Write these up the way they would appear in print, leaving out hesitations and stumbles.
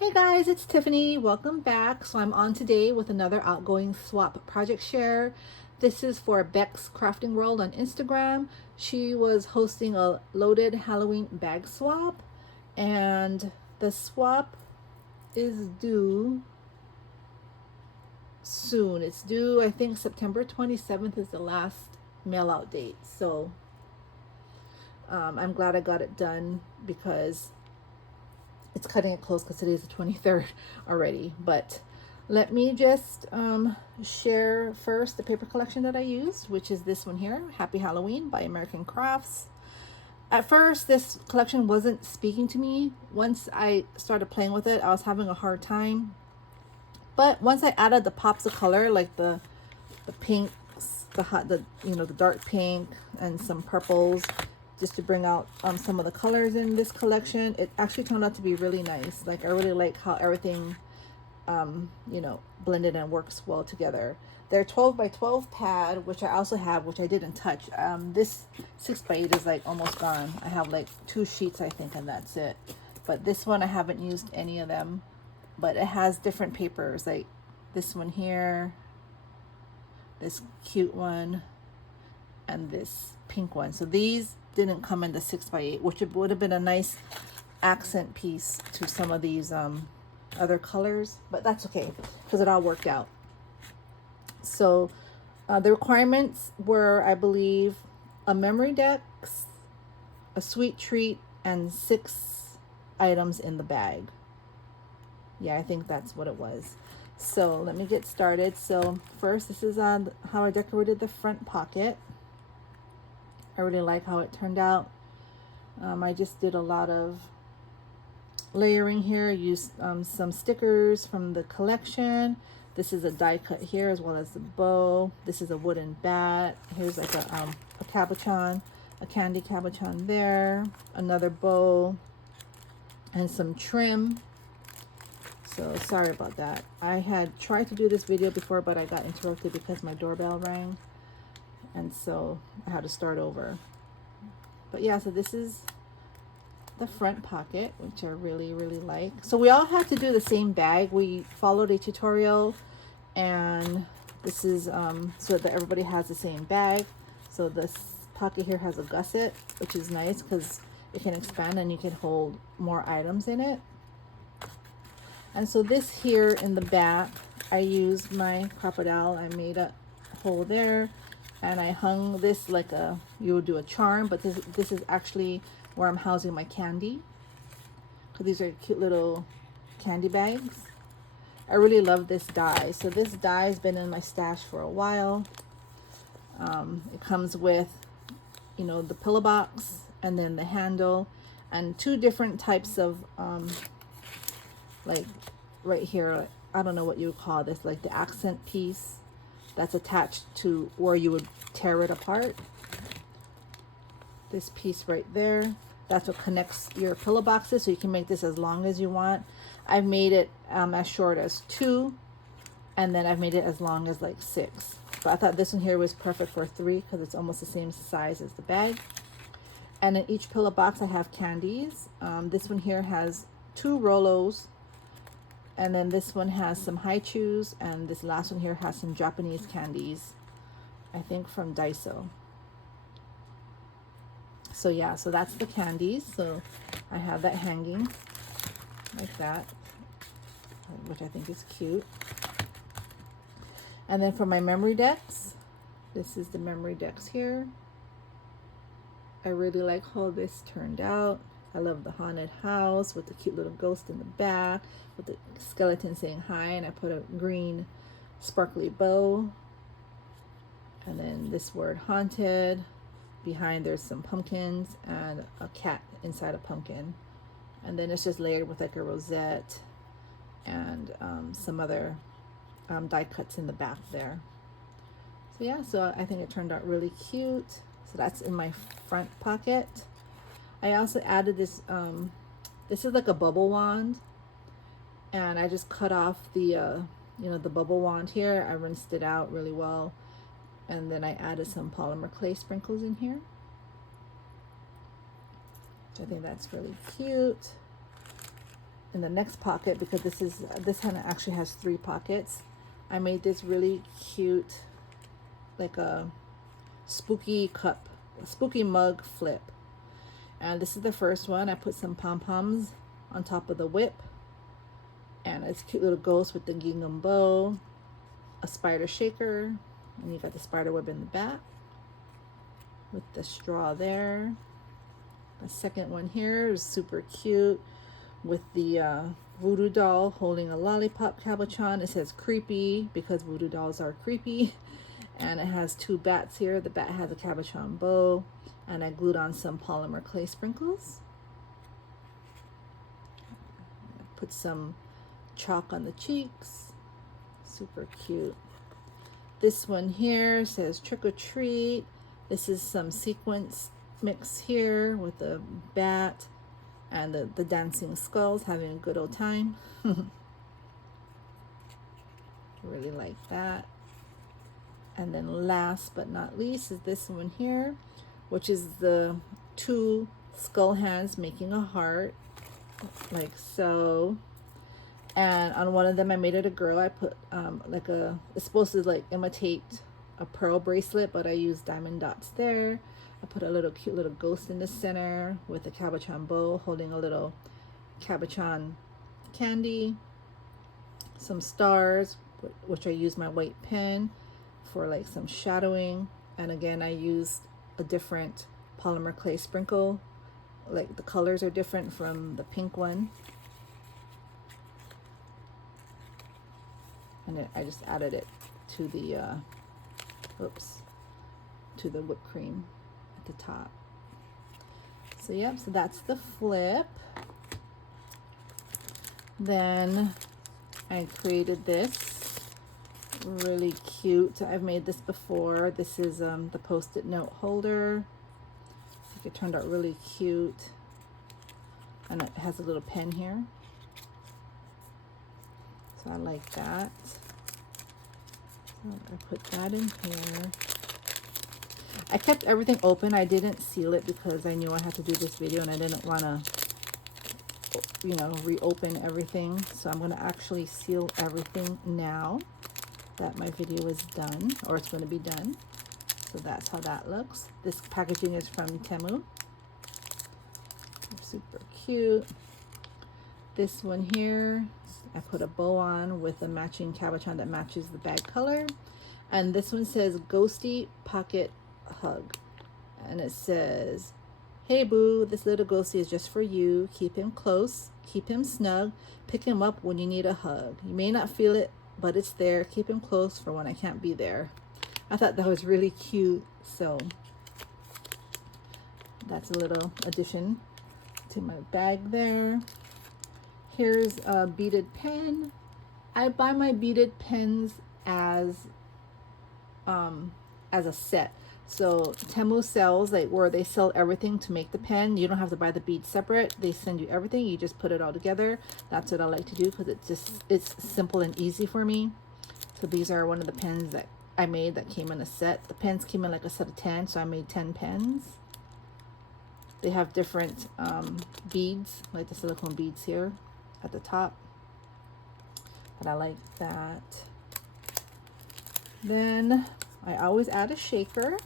Hey guys, it's Tiffany. Welcome back. So I'm on today with another Outgoing swap project share. This is for Beck's Crafting World on Instagram. She was hosting a loaded Halloween bag swap, and the swap is due soon. It's due, I think September 27th is the last mail out date. So I'm glad I got it done because it's cutting it close because today's the 23rd already. But let me just share first the paper collection that I used, which is this one here, Happy Halloween by American Crafts. At first, this collection wasn't speaking to me. Once I started playing with it, I was having a hard time. But once I added the pops of color, like the pinks, the dark pink and some purples, just to bring out some of the colors in this collection, it actually turned out to be really nice. Like, I really like how everything blended and works well together. They're 12 by 12 pad, which I also have, which I didn't touch. This 6 by 8 is like almost gone. I have like 2 sheets, I think, and that's it. But this one, I haven't used any of them. But it has different papers, like this one here, this cute one, and this pink one. So these didn't come in the 6 by 8, which would have been a nice accent piece to some of these other colors, but that's okay because it all worked out. So the requirements were, I believe, a Memorydex, a sweet treat, and 6 items in the bag. Yeah, I think that's what it was. So let me get started. So first, this is on how I decorated the front pocket. I really like how it turned out. I just did a lot of layering here. I used some stickers from the collection. This is a die cut here, as well as the bow. This is a wooden bat. Here's like a cabochon, a candy cabochon there, another bow, and some trim. So sorry about that. I had tried to do this video before, but I got interrupted because my doorbell rang, and so I had to start over. But yeah, so this is the front pocket, which I really like. So we all had to do the same bag. We followed a tutorial, and this is so that everybody has the same bag. So this pocket here has a gusset, which is nice because it can expand and you can hold more items in it. And so this here in the back, I used my crocodile. I made a hole there, and I hung this like you would do a charm, but this is actually where I'm housing my candy, because these are cute little candy bags. I really love this die. So this die has been in my stash for a while. It comes with, the pillow box, and then the handle, and 2 different types of like right here, I don't know what you would call this, like the accent piece that's attached to where you would tear it apart. This piece right there, that's what connects your pillow boxes, so you can make this as long as you want. I've made it as short as 2, and then I've made it as long as like 6. But I thought this one here was perfect for 3 because it's almost the same size as the bag. And in each pillow box I have candies. This one here has 2 Rolos, and then this one has some high chews, and this last one here has some Japanese candies, I think from Daiso. So yeah, so that's the candies. So I have that hanging like that, which I think is cute. And then for my Memorydex, this is the Memorydex here. I really like how this turned out. I love the haunted house with the cute little ghost in the back, with the skeleton saying hi, and I put a green sparkly bow. And then this word haunted. Behind there's some pumpkins and a cat inside a pumpkin. And then it's just layered with like a rosette and some other die cuts in the back there. So yeah, so I think it turned out really cute. So that's in my front pocket. I also added this, this is like a bubble wand, and I just cut off the, the bubble wand here. I rinsed it out really well, and then I added some polymer clay sprinkles in here. I think that's really cute. in the next pocket, because this one actually has 3 pockets, I made this really cute, like a spooky cup, a spooky mug flip. And this is the first one. I put some pom-poms on top of the whip, and it's a cute little ghost with the gingham bow, a spider shaker, and you got the spider web in the back with the straw there. The second one here is super cute with the voodoo doll holding a lollipop cabochon. It says creepy because voodoo dolls are creepy. And it has 2 bats here. The bat has a cabochon bow, and I glued on some polymer clay sprinkles. Put some chalk on the cheeks. Super cute. This one here says trick or treat. This is some sequence mix here with the bat and the dancing skulls having a good old time. Really like that. And then last but not least is this one here, which is the 2 skull hands making a heart, like so. And on one of them I made it a girl. I put like it's supposed to like imitate a pearl bracelet, but I used diamond dots there. I put a little cute little ghost in the center with a cabochon bow holding a little cabochon candy, some stars, which I used my white pen for like some shadowing. And again, I used a different polymer clay sprinkle, like the colors are different from the pink one. And I just added it to the to the whipped cream at the top. So yep, so that's the flip. Then I created this really cute. I've made this before. This is the post-it note holder. I think it turned out really cute, and it has a little pen here, so I like that. So I put that in here. I kept everything open. I didn't seal it because I knew I had to do this video and I didn't want to, you know, reopen everything. So I'm going to actually seal everything now that my video is done, or it's going to be done. So that's how that looks. This packaging is from Temu. Super cute. This one here, I put a bow on with a matching cabochon that matches the bag color. And this one says Ghosty Pocket Hug. And it says, hey boo, this little ghosty is just for you. Keep him close, keep him snug, pick him up when you need a hug. You may not feel it, but it's there. Keep him close for when I can't be there. I thought that was really cute. So that's a little addition to my bag there. Here's a beaded pen. I buy my beaded pens as a set. So Temu sells like where they sell everything to make the pen. You don't have to buy the beads separate. They send you everything. You just put it all together. That's what I like to do because it's simple and easy for me. So these are one of the pens that I made that came in a set. The pens came in like a set of 10, so I made 10 pens. They have different beads, like the silicone beads here at the top. But I like that. Then I always add a shaker.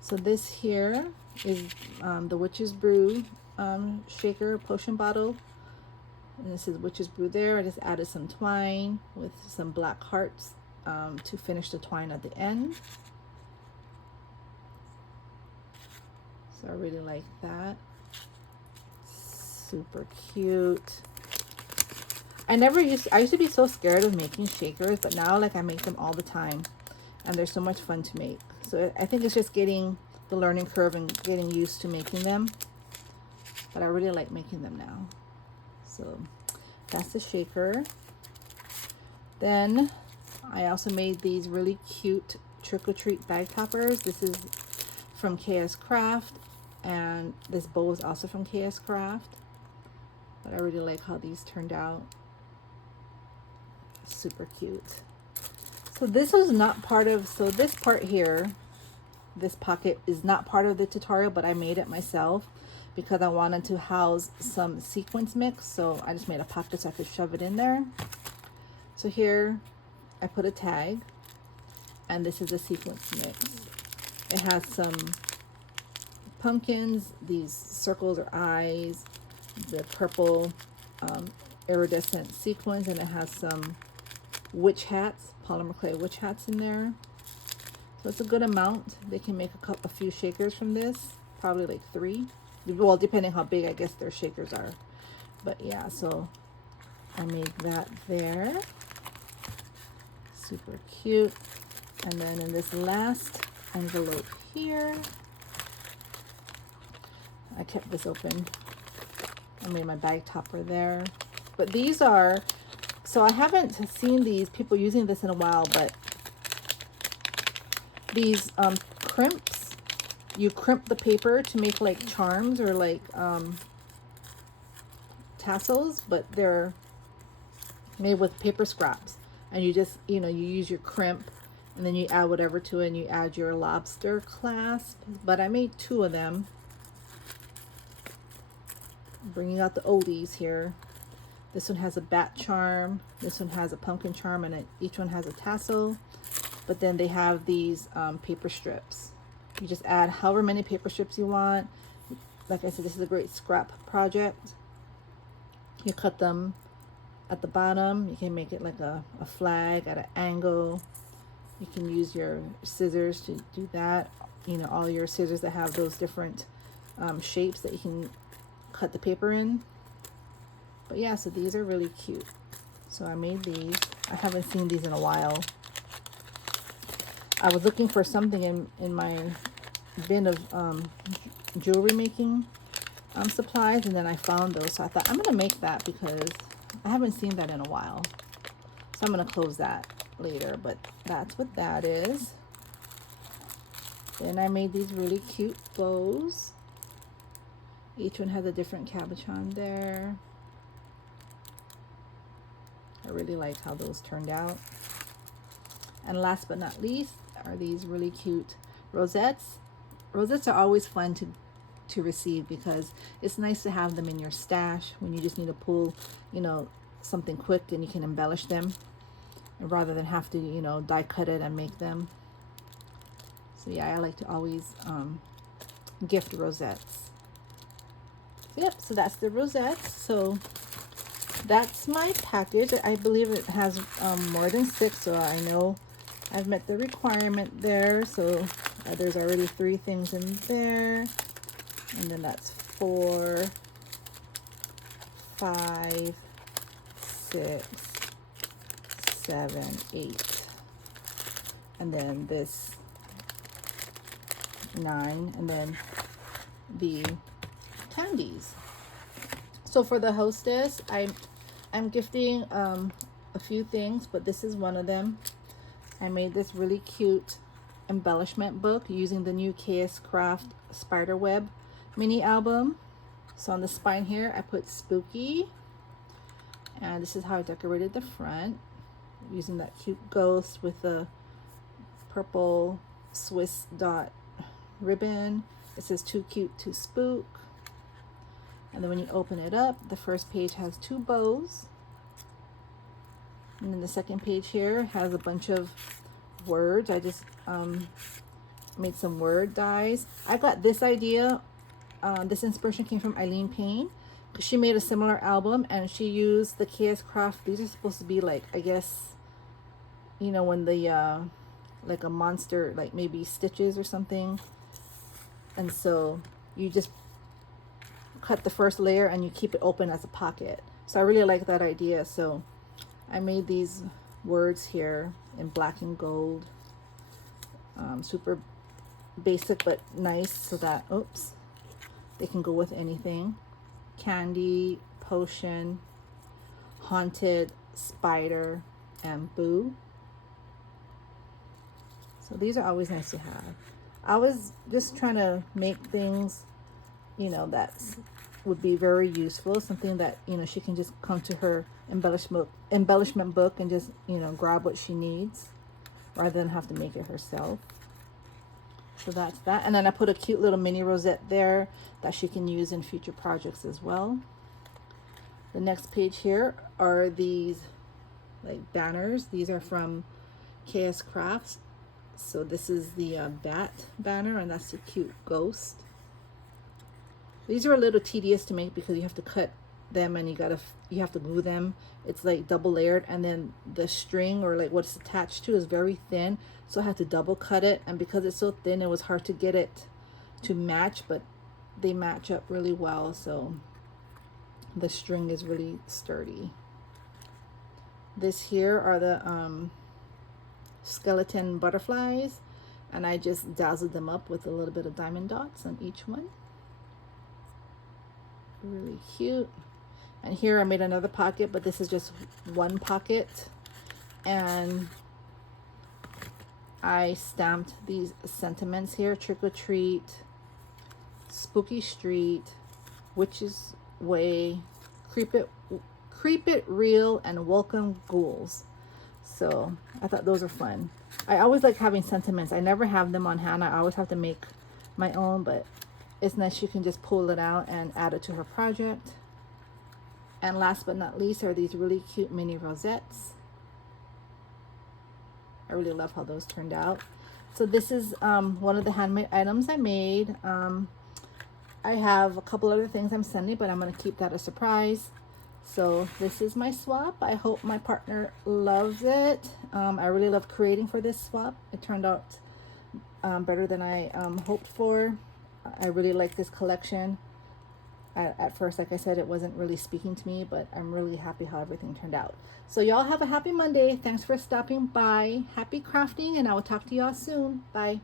So this here is the Witch's Brew shaker potion bottle. And this is Witch's Brew there. I just added some twine with some black hearts to finish the twine at the end. So I really like that. Super cute. I used to be so scared of making shakers, but now like I make them all the time and they're so much fun to make. So I think it's just getting the learning curve and getting used to making them, but I really like making them now. So that's the shaker. Then I also made these really cute trick-or-treat bag toppers. This is from KS Craft, and this bow is also from KS Craft, but I really like how these turned out. Super cute. So this was not part of, so this part here, this pocket is not part of the tutorial, but I made it myself because I wanted to house some sequins mix. So I just made a pocket so I could shove it in there. So here I put a tag, and this is a sequins mix. It has some pumpkins, these circles or eyes, the purple iridescent sequins, and it has some witch hats, polymer clay witch hats in there. So it's a good amount. They can make a few shakers from this, probably like 3. Well, depending how big I guess their shakers are. But yeah, so I made that there. Super cute. And then in this last envelope here, I kept this open. I made my bag topper there. But these are, so I haven't seen these people using this in a while, but these crimps, you crimp the paper to make like charms or like tassels, but they're made with paper scraps. And you just, you know, you use your crimp and then you add whatever to it, and you add your lobster clasp. But I made 2 of them. Bringing out the oldies here. This one has a bat charm, this one has a pumpkin charm, and each one has a tassel. But then they have these paper strips. You just add however many paper strips you want. Like I said, this is a great scrap project. You cut them at the bottom. You can make it like a flag at an angle. You can use your scissors to do that. You know, all your scissors that have those different shapes that you can cut the paper in. But yeah, so these are really cute. So I made these. I haven't seen these in a while. I was looking for something in my bin of jewelry making supplies, and then I found those. So I thought I'm gonna make that because I haven't seen that in a while. So I'm gonna close that later, but that's what that is. Then I made these really cute bows. Each one has a different cabochon there. I really liked how those turned out. And last but not least are these really cute rosettes. Rosettes are always fun to receive because it's nice to have them in your stash when you just need to pull, you know, something quick, and you can embellish them rather than have to, you know, die cut it and make them. So yeah, I like to always gift rosettes. Yep, so that's the rosettes. So that's my package. I believe it has more than 6, so I know I've met the requirement there. So there's already 3 things in there, and then that's 4, 5, 6, 7, 8, and then this 9, and then the candies. So for the Hostess, I'm gifting a few things, but this is one of them. I made this really cute embellishment book using the new KS Craft Spiderweb mini album. So on the spine here, I put Spooky, and this is how I decorated the front using that cute ghost with the purple Swiss dot ribbon. It says too cute to spook. And then when you open it up, the first page has 2 bows. And then the second page here has a bunch of words. I just made some word dies. I got this idea, this inspiration came from Eileen Payne, because she made a similar album and she used the KS Craft. These are supposed to be like, I guess, you know, when the, like a monster, like maybe stitches or something. And so you just cut the first layer and you keep it open as a pocket. So I really like that idea. So I made these words here in black and gold, super basic but nice, so that, oops, they can go with anything. Candy, potion, haunted, spider, and boo. So these are always nice to have. I was just trying to make things, you know, that would be very useful, something that, you know, she can just come to her embellishment book and just, you know, grab what she needs rather than have to make it herself. So that's that. And then I put a cute little mini rosette there that she can use in future projects as well. The next page here are these like banners. These are from KS Crafts. So this is the bat banner, and that's the cute ghost. These are a little tedious to make because you have to cut them and you have to glue them. It's like double layered, and then the string or like what it's attached to is very thin, so I had to double cut it, and because it's so thin it was hard to get it to match, but they match up really well, so the string is really sturdy. This here are the skeleton butterflies, and I just dazzled them up with a little bit of diamond dots on each one. Really cute. And here I made another pocket, but this is just one pocket, and I stamped these sentiments here: trick or treat, spooky street, witch's way, creep it real, and welcome ghouls. So I thought those are fun. I always like having sentiments. I never have them on hand. I always have to make my own, but it's nice you can just pull it out and add it to her project. And last but not least are these really cute mini rosettes. I really love how those turned out. So this is one of the handmade items I made. I have a couple other things I'm sending, but I'm going to keep that a surprise. So this is my swap. I hope my partner loves it. I really love creating for this swap. It turned out better than I hoped for. I really like this collection. At first, like I said, it wasn't really speaking to me, but I'm really happy how everything turned out. So y'all have a happy Monday. Thanks for stopping by. Happy crafting, and I will talk to y'all soon. Bye.